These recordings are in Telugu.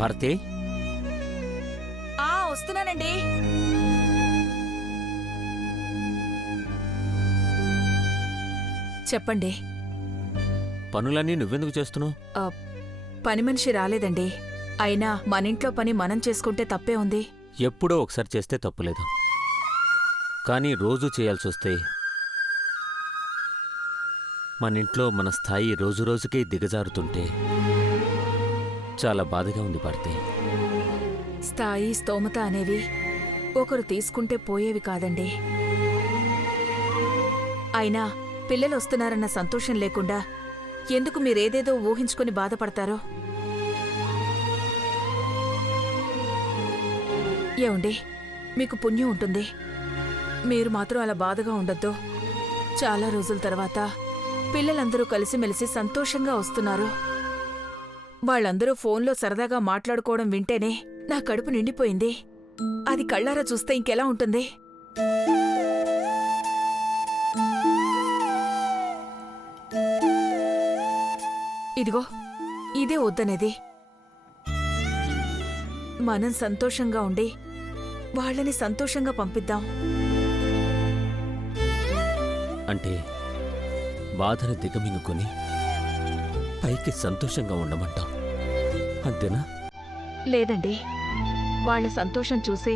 భారతి, వస్తున్నానండి. చెప్పండి. పనులన్నీ నువ్వెందుకు చేస్తున్నావు? పని మనిషి రాలేదండి. అయినా మనింట్లో పని మనం చేసుకుంటే తప్పే ఉంది. ఎప్పుడో ఒకసారి చేస్తే తప్పులేదు, కానీ రోజూ చేయాల్సొస్తే మనింట్లో మన స్థాయి రోజురోజుకే దిగజారుతుంటే చాలా బాధగా ఉంది భారతి. స్థాయి, స్తోమత అనేవి ఒకరు తీసుకుంటే పోయేవి కాదండి. అయినా పిల్లలొస్తున్నారన్న సంతోషం లేకుండా ఎందుకు మీరేదేదో ఊహించుకుని బాధపడతారో? ఏమండి, మీకు పుణ్యం ఉంటుంది. మీరు మాత్రం అలా బాధగా ఉండొద్దు. చాలా రోజుల తర్వాత పిల్లలందరూ కలిసిమెలిసి సంతోషంగా వస్తున్నారు. వాళ్ళందరూ ఫోన్లో సరదాగా మాట్లాడుకోవడం వింటేనే నా కడుపు నిండిపోయింది. అది కళ్ళారా చూస్తే ఇంకెలా ఉంటుంది? ఇదిగో, ఇదే వద్దనేది. మనం సంతోషంగా ఉండి వాళ్ళని సంతోషంగా పంపిద్దాం. అంటే బాధను దిగమింగుకొని పైకి సంతోషంగా ఉండమంటాం, అంతేనా? లేదండి, వాళ్ళ సంతోషం చూసి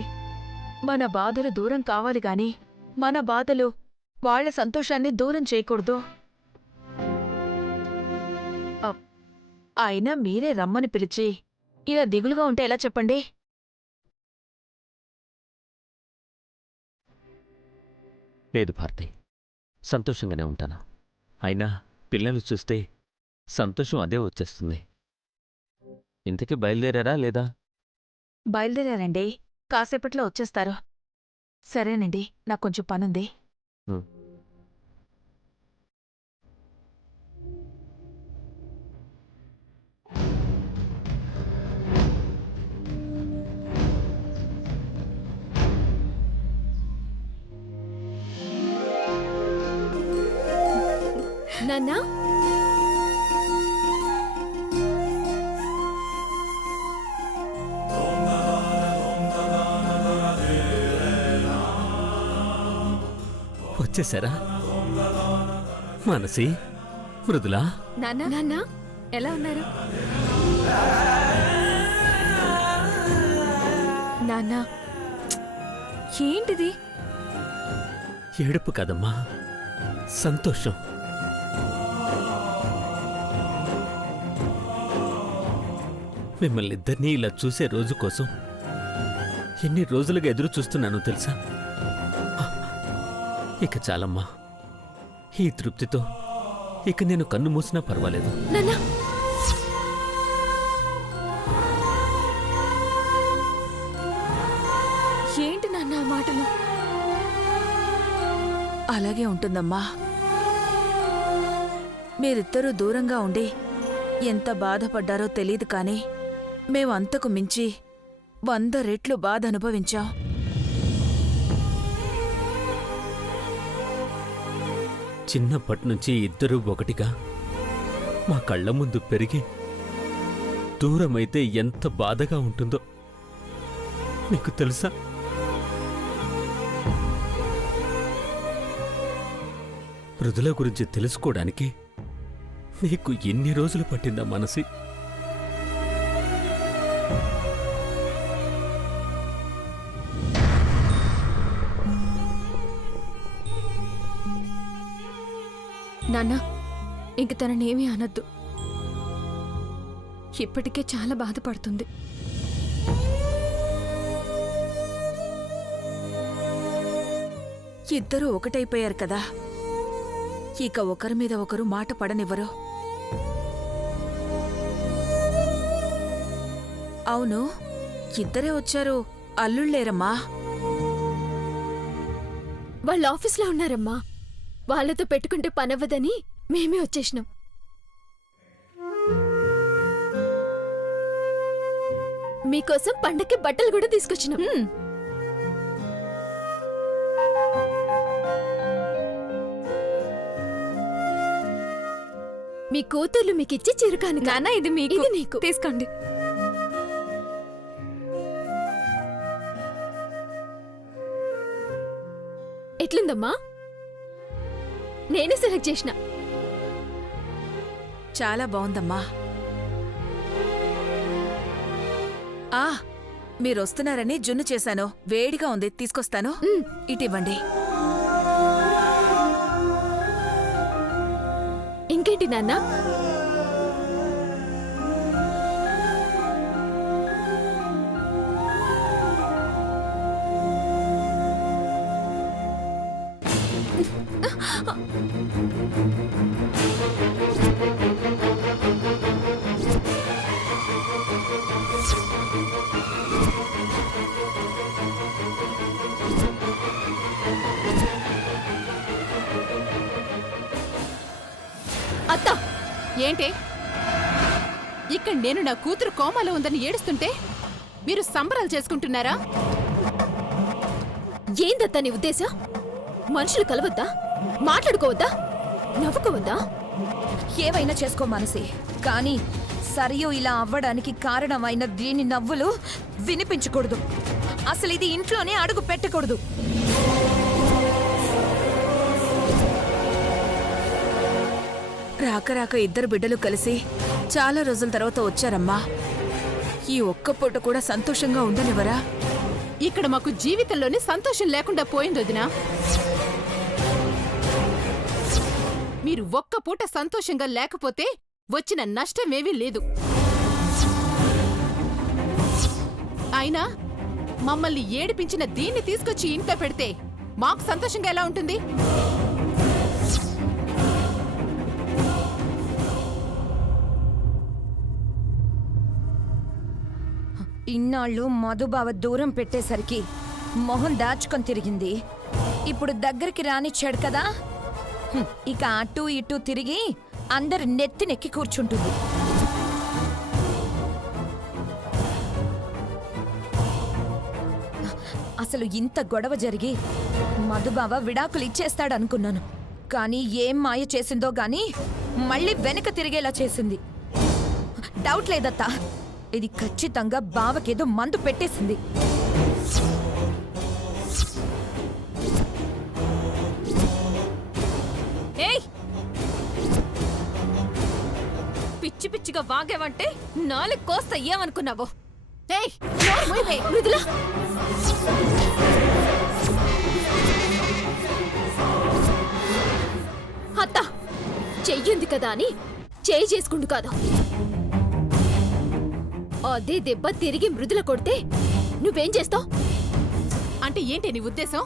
మన బాధలు దూరం కావాలి గాని మన బాధలు వాళ్ళ సంతోషాన్ని దూరం చేయకూడదు. అయినా మీరే రమ్మని పిలిచి ఇలా దిగులుగా ఉంటే ఎలా చెప్పండి? లేదు భారతి, సంతోషంగానే ఉంటాను. అయినా పిల్లలు చూస్తే సంతోషం అదే వచ్చేస్తుంది. ఇంతకీ బయలుదేరారా లేదా? బయలుదేరారండి, కాసేపట్లో వచ్చేస్తారు. సరేనండి, నాకు కొంచెం పనుంది. నాన్నా, వచ్చేసారా? మనసి, మృదులా. నాన్నా ఎలా ఉన్నారు? నాన్నా, ఏంటిది? ఏడుపు కదమ్మా, సంతోషం. మిమ్మల్నిద్దరినీ ఇలా చూసే రోజు కోసం ఎన్ని రోజులుగా ఎదురు చూస్తున్నానో తెలుసా? ఇక చాలమ్మా, ఈ తృప్తితో ఇక నేను కన్ను మూసినా పర్వాలేదు. నాన్నా, ఏంటి నాన్న ఆ మాటలు? అలాగే ఉంటుందమ్మా. మీరిద్దరూ దూరంగా ఉండి ఎంత బాధపడ్డారో తెలీదు కానీ మేమంతకు మించి 100 రెట్లు బాధ అనుభవించాం. చిన్నప్పటినుంచి ఇద్దరూ ఒకటిగా మా కళ్ళ ముందు పెరిగి దూరమైతే ఎంత బాధగా ఉంటుందో మీకు తెలుసా? మృదుల గురించి తెలుసుకోవడానికి నీకు ఎన్ని రోజులు పట్టిందా మనసి? నాన్నా, ఇంక తననేమీ అనొద్దు. ఇప్పటికే చాలా బాధపడుతుంది. ఇద్దరూ ఒకటైపోయారు కదా, ఇక ఒకరి మీద ఒకరు మాట పడనివ్వరు. అవును, ఇద్దరే వచ్చారు, అల్లుళ్ళేరమ్మా. వాళ్ళ ఆఫీస్లో ఉన్నారమ్మా. వాళ్ళతో పెట్టుకుంటే పనవ్వదని మేమే వచ్చేసినాం. మీకోసం పండక్కి బట్టలు కూడా తీసుకొచ్చినాం. మీ కూతుర్లు మీకిచ్చి చిరుకాను. నాన్న, ఇది మీకు. ఇది నీకు. తీసుకోండి. ఎట్లుందమ్మా? నేనే సెలెక్ట్ చేసిన. చాలా బాగుందమ్మా. ఆ మీరొస్తున్నారని జున్ను చేశాను. వేడిగా ఉంది, తీసుకొస్తాను. ఇటివ్వండి. ఇంకేంటి నాన్న? అత్త, ఏంటి ఇక్కడ నేను నా కూతురు కోమాలో ఉందని ఏడుస్తుంటే మీరు సంబరాలు చేసుకుంటున్నారా? ఏందత్తా నీ ఉద్దేశం? మనుషులు కలవద్దా? మాట్లాడుకోవద్దా? నవ్వుకోవద్దా? ఏవైనా చేసుకో మనసి, కానీ సరియు ఇలా అవ్వడానికి కారణమైన దీని నవ్వులు వినిపించకూడదు. అసలు ఇది ఇంట్లోనే అడుగు పెట్టకూడదు. రాక రాక ఇద్దరు బిడ్డలు కలిసి చాలా రోజుల తర్వాత వచ్చారమ్మా. ఈ ఒక్క పూట కూడా సంతోషంగా ఉండనివరా? ఇక్కడ మాకు జీవితంలోనే సంతోషం లేకుండా పోయింది వదినా. మీరు ఒక్క పూట సంతోషంగా లేకపోతే వచ్చిన నష్టమేమీ లేదు. అయినా మమ్మల్ని ఏడిపించిన దీన్ని తీసుకొచ్చి ఇంట్లో పెడితే మాకు సంతోషంగా ఎలా ఉంటుంది? ఇన్నాళ్ళు మధుబావ దూరం పెట్టేసరికి మొహం దాచుకొని తిరిగింది. ఇప్పుడు దగ్గరికి రానిచ్చాడు కదా, ఇక అటూ ఇటూ తిరిగి అందరు నెత్తినెక్కి కూర్చుంటుంది. అసలు ఇంత గొడవ జరిగి మధుబావ విడాకులు ఇచ్చేస్తాడనుకున్నాను. కానీ ఏం మాయ చేసిందో గాని మళ్ళీ వెనక తిరిగేలా చేసింది. డౌట్ లేదత్తా, ఇది ఖచ్చితంగా బావకేదో మందు పెట్టేసింది. ఏయ్, పిచ్చి పిచ్చిగా వాగేవంటే నాలుగు కోస్త ఏమనుకున్నావో? ఏయ్, నోరు మూయవే. మృదులా, అత్త చెయ్యింది కదా అని చేయి చేసుకుంటూ కాదు. అదే దెబ్బ తిరిగి మృదుల కొడితే నువ్వేం చేస్తావు? అంటే ఏంటి నీ ఉద్దేశం?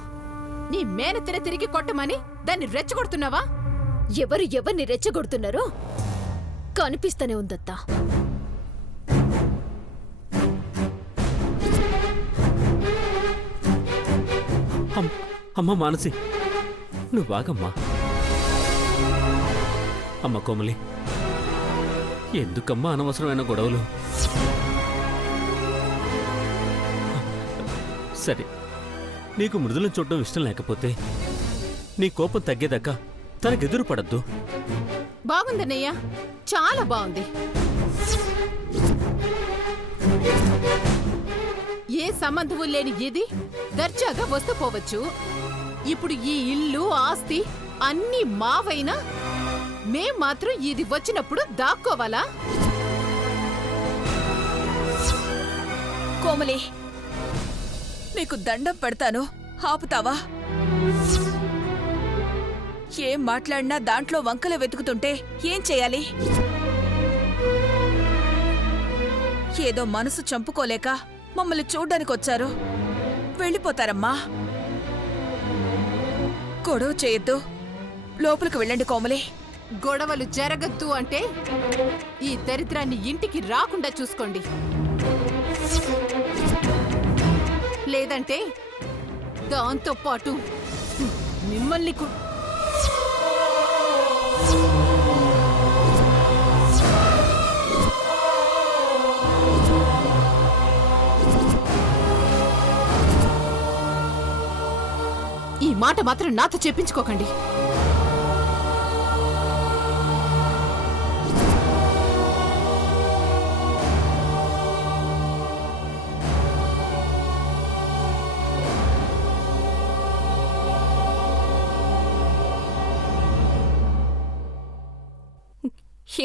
నీ మేనతిన తిరిగి కొట్టమని దాన్ని రెచ్చగొడుతున్నావా? ఎవరు ఎవరిని రెచ్చగొడుతున్నారో కనిపిస్తూనే ఉందత్తా. అమ్మ మానసి, నువ్వు బాగమ్మా. అమ్మ కోమలి, ఎందుకమ్మా అనవసరమైన గొడవలు? సరే, నీకు మృదులను చూడడం ఇష్టం లేకపోతే నీ కోపం తగ్గేదాకా తనకెదురు పడద్దు. బాగుందన్నయ్య, చాలా బాగుంది. ఏ సంబంధము లేని ఇది దర్జాగా వస్తూ పోవచ్చు. ఇప్పుడు ఈ ఇల్లు ఆస్తి అన్నీ మావైనా మేం మాత్రం ఇది వచ్చినప్పుడు దాక్కోవాలా? కోమలి, నీకు దండం పెడతాను, ఆపుతావా? ఏం మాట్లాడినా దాంట్లో వంకలు వెతుకుతుంటే ఏం చేయాలి? ఏదో మనసు చంపుకోలేక మమ్మల్ని చూడ్డానికొచ్చారు, వెళ్ళిపోతారమ్మా. గొడవ చేయొద్దు, లోపలికి వెళ్ళండి కోమలి. గొడవలు జరగద్దు అంటే ఈ దరిద్రాన్ని ఇంటికి రాకుండా చూసుకోండి. లేదంటే దాంతో పాటు మిమ్మల్ని ఈ మాట మాత్రం నాతో చెప్పించుకోకండి.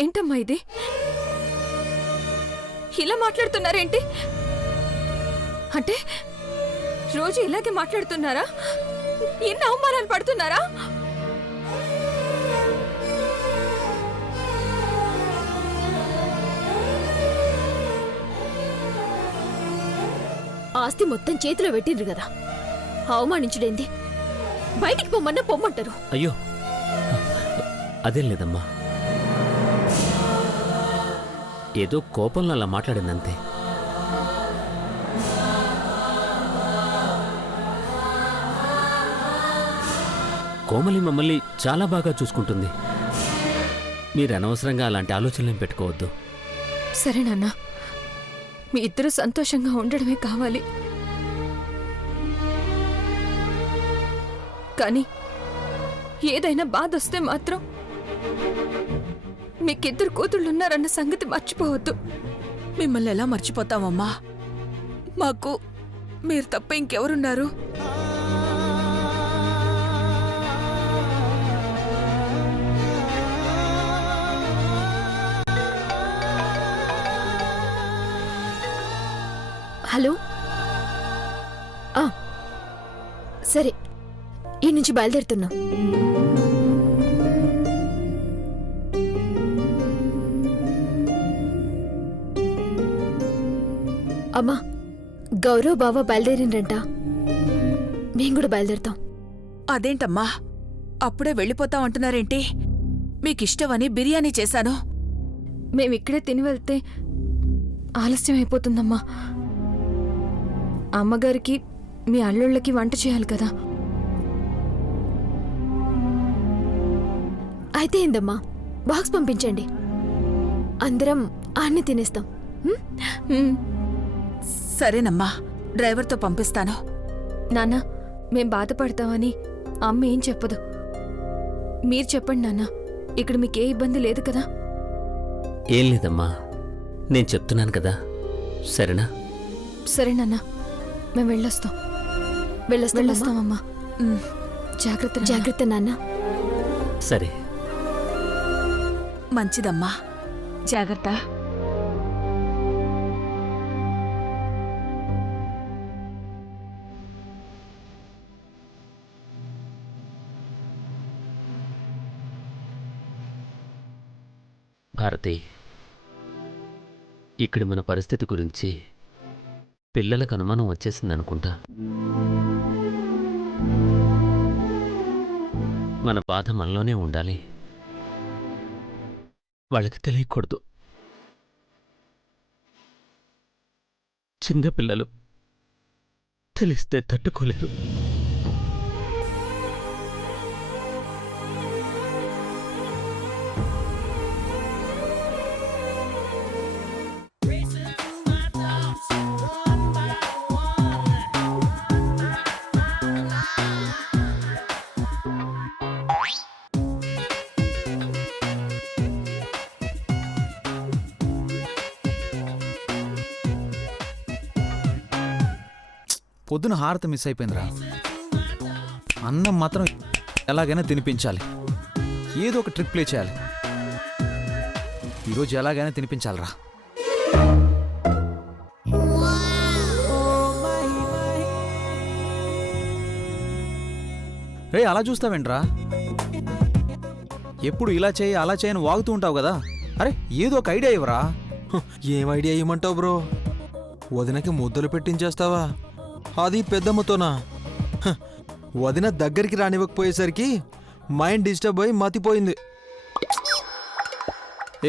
ఏంటమ్మా ఇది? ఇలా మాట్లాడుతున్నారేంటి? అంటే రోజు ఇలాగే మాట్లాడుతున్నారా? ఎన్ని అవమానాలు పడుతున్నారా? ఆస్తి మొత్తం చేతిలో పెట్టిండ్రు కదా, అవమానించుడేంది? బయటికి పొమ్మన్నా పొమ్మంటారు. అయ్యో అదేం లేదమ్మా, ఏదో కోపంలో అలా మాట్లాడిందంతే. కోమలి మమ్మల్ని చాలా బాగా చూసుకుంటుంది. మీరు అనవసరంగా అలాంటి ఆలోచనలేం పెట్టుకోవద్దు. సరే నాన్న, మీ ఇద్దరు సంతోషంగా ఉండడమే కావాలి. కానీ ఏదైనా బాధ వస్తే మాత్రం మీకిద్దరు కూతుళ్ళున్నారన్న సంగతి మర్చిపోవద్దు. మిమ్మల్ని ఎలా మర్చిపోతామమ్మా? మాకు మీరు తప్ప ఇంకెవరున్నారు? హలో, సరే, ఈ నుంచి బయలుదేరుతున్నాం. అమ్మా, గౌరవ్ బావ బయలుదేరిండ్రంట. మేము కూడా బయలుదేరుతాం. అదేంటమ్మా, అప్పుడే వెళ్ళిపోతాం అంటున్నారేంటి? మీకిష్టమని బిర్యానీ చేశాను. మేమిక్కడే తిని వెళ్తే ఆలస్యం అయిపోతుందమ్మా. అమ్మగారికి మీ అల్లుళ్ళకి వంట చేయాలి కదా. అయితే ఏందమ్మా, బాక్స్ పంపించండి, అందరం ఆన్ని తినేస్తాం. సరేనమ్మా, డ్రైవర్తో పంపిస్తాను. నాన్న, మేం బాధపడతామని అమ్మ ఏం చెప్పదు. మీరు చెప్పండి నాన్న, ఇక్కడ మీకే ఇబ్బంది లేదు కదా? ఏం లేదమ్మా, నేను చెప్తున్నాను కదా, సరేనా? సరే నాన్న, మేము వెళ్ళొస్తాం. వెళ్ళొస్తామమ్మా. జాగ్రత్త జాగ్రత్త నాన్న. సరే. మంచిదమ్మా, జాగ్రత్త. భారతి, ఇక్కడ మన పరిస్థితి గురించి పిల్లలకు అనుమానం వచ్చేసిందనుకుంటా. మన బాధ మనలోనే ఉండాలి, వాళ్ళకి తెలియకూడదు. చిన్నపిల్లలు తెలిస్తే తట్టుకోలేరు. పొద్దున హారత మిస్ అయిపోయిందిరా. అన్నం మాత్రం ఎలాగైనా తినిపించాలి. ఏదో ఒక ట్రిక్ ప్లే చేయాలి. ఈరోజు ఎలాగైనా తినిపించాలిరా. రే, అలా చూస్తావేంట్రా? ఎప్పుడు ఇలా చేయి అలా చేయని వాగుతూ ఉంటావు కదా. అరే, ఏదో ఒక ఐడియా ఇవ్వరా. ఏం ఐడియా ఇవ్వమంటావు బ్రో? వదినకి ముద్దలు పెట్టించేస్తావా? అది పెద్దమ్మతోనా? వదిన దగ్గరికి రానివ్వకపోయేసరికి మైండ్ డిస్టర్బ్ అయి మతిపోయింది.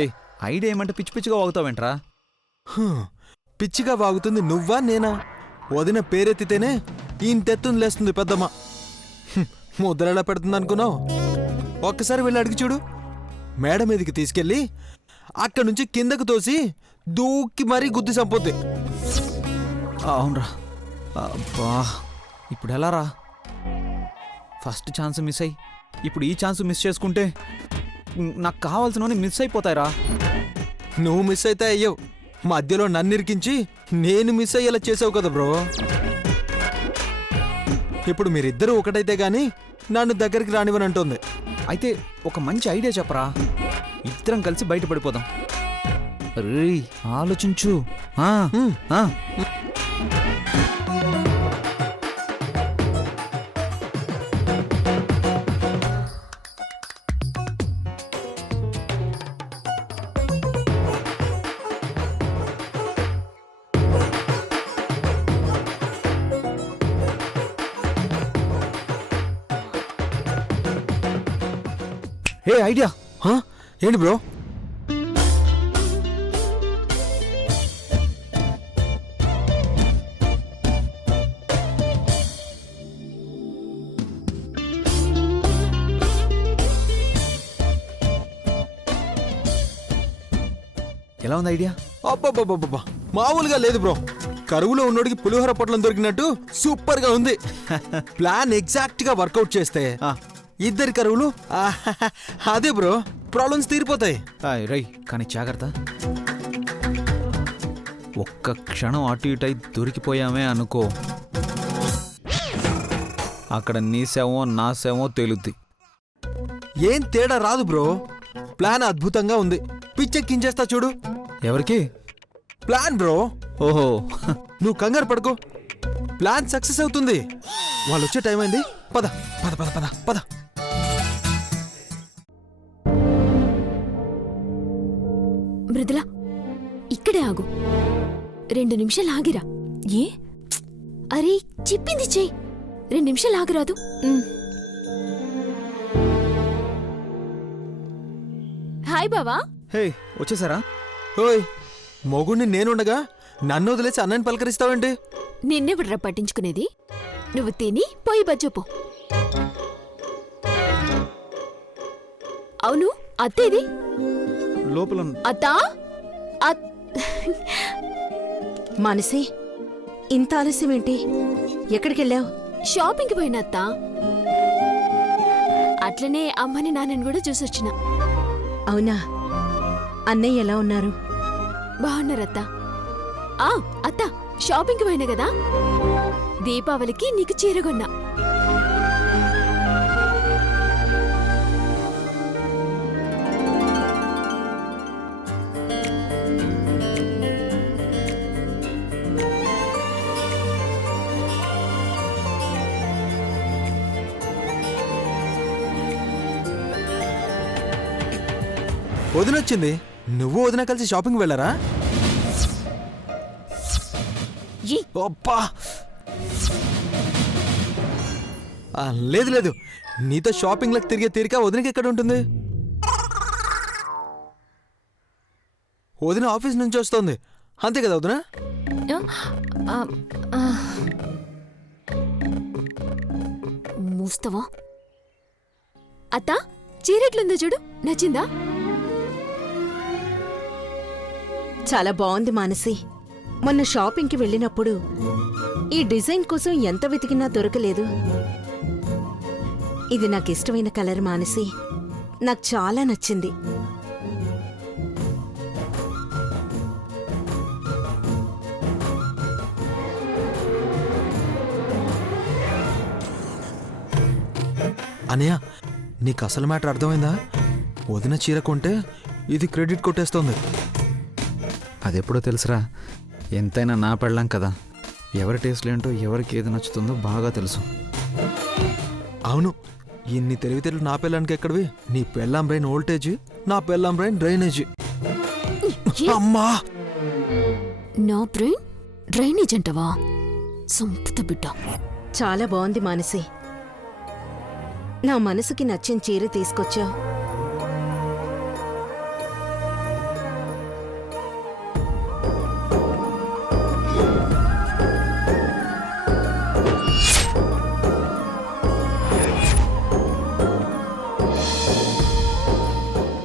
ఏ, ఐడియా ఏమంటే పిచ్చి పిచ్చిగా వాగుతావేంట్రా? పిచ్చిగా వాగుతుంది నువ్వా నేనా? వదిన పేరెత్తితేనే ఇంతెత్తుని లేస్తుంది పెద్దమ్మ. ముద్దలు ఎలా పెడుతుంది అనుకున్నావు? ఒక్కసారి వెళ్ళి అడిగి చూడు. మేడ మీదకి తీసుకెళ్ళి అక్కడి నుంచి కిందకు తోసి దూకి మరీ గుద్ది సంపోద్ది. అవునరా. అబ్బా, ఇప్పుడు ఎలా రా? ఫస్ట్ ఛాన్స్ మిస్ అయ్యి ఇప్పుడు ఈ ఛాన్స్ మిస్ చేసుకుంటే నాకు కావాల్సినవన్నీ మిస్ అయిపోతాయిరా. నువ్వు మిస్ అయితే అయ్యావు, మధ్యలో నన్ను ఇరికించి నేను మిస్ అయ్యేలా చేసావు కదా బ్రో. ఇప్పుడు మీరిద్దరూ ఒకటైతే గాని నన్ను దగ్గరికి రానివ్వనంటుంది. అయితే ఒక మంచి ఐడియా చెప్పరా. ఇద్దరం కలిసి బయట పడిపోదాం. రేయ్ ఆలోచించు. ఆ, ఆ. హే ఐడియా. హా? ఏంటి బ్రో? ఎలా ఉంది ఐడియా? అబ్బబ్బబ్బబ్బా, మామూలుగా లేదు బ్రో. కరువులో ఉన్నోడికి పులిహోర పొట్లం దొరికినట్టు సూపర్ గా ఉంది. ప్లాన్ ఎగ్జాక్ట్ గా వర్కౌట్ చేస్తే ఇద్దరి కరువులు అదే బ్రో, ప్రాబ్లమ్స్ తీరిపోతాయి. రై కానీ జాగ్రత్త. ఒక్క క్షణం అటు ఇటు అయి దొరికిపోయామే అనుకో, అక్కడ నీ శవమో నా శవమో తేలుద్ది. ఏం తేడా రాదు బ్రో. ప్లాన్ అద్భుతంగా ఉంది. పిచ్చెక్కించేస్తా చూడు. ఎవరికి? Plan bro. ఓహో. నువ్వు కంగారు పడుకో, ప్లాన్ సక్సెస్ అవుతుంది. వాళ్ళు వచ్చే టైం అయింది. పద పద పద పద పద. మృదుల, ఇక్కడే ఆగు. 2 నిమిషాలు ఆగిరా. ఏ? అరే చెప్పింది చెయ్యి. 2 నిమిషాలు ఆగరాదు? హాయ్ బావా. హే వచ్చేసారా? ఓయ్, మొగుణ్ణి నేనుండగా నన్ను వదిలేసి అన్నని పలకరిస్తావేంటి? నిన్నెవడ్రా పట్టించుకునేది? నువ్వు తిని పోయి బజ్జోపో. అవును, అత్తేది? లోపల. అత్తా. మనసి, ఇంత ఆలస్యం ఏంటి? ఎక్కడికెళ్ళావు? షాపింగ్కి పోయిన అత్తా. అట్లనే అమ్మని నాన్నని కూడా చూసొచ్చిన. అవునా? అన్నయ్య ఎలా ఉన్నారు? బాగున్నారత్తా. అత్త, షాపింగ్కి పోయినా కదా, దీపావళికి నీకు చీర కొన్నా. వదినొచ్చింది. నువ్వు వదిన కలిసి షాపింగ్ వెళ్ళారా? అబ్బా, లేదు లేదు, నీతో షాపింగ్ లకు తిరిగే తీరిక వదినకి ఎక్కడ ఉంటుంది? వదిన ఆఫీస్ నుంచి వస్తుంది, అంతే కదా వదిన? మూస్తావా? అత్త, చీరెట్లుందో చూడు, నచ్చిందా? చాలా బాగుంది మానసి. మొన్న షాపింగ్కి వెళ్ళినప్పుడు ఈ డిజైన్ కోసం ఎంత వెతికినా దొరకలేదు. ఇది నాకు ఇష్టమైన కలర్ మానసి, నాకు చాలా నచ్చింది. అనయ్య, నీకు అసలు మ్యాటర్ అర్థమైందా? వదిన చీర కొంటే ఇది క్రెడిట్ కొట్టేస్తోంది. అదెప్పుడో తెలుసురా, ఎంతైనా నా పెళ్ళాం కదా. ఎవరి టేస్ట్లు ఏంటో, ఎవరికి ఏది నచ్చుతుందో బాగా తెలుసు. అవును, ఇన్ని తెలివితేటలు నా పెళ్ళానికి ఎక్కడివి? నీ పెళ్ళాం బ్రెయిన్ వోల్టేజ్, నా పెళ్ళాం బ్రెయిన్ డ్రైనేజ్. అమ్మా, నా బ్రెయిన్ డ్రైనేజ్ అంటవా? సంపుత బిడ్డ. చాలా బాగుంది మానసి. నా మనసుకి నచ్చిన చీర తీసుకొచ్చావు.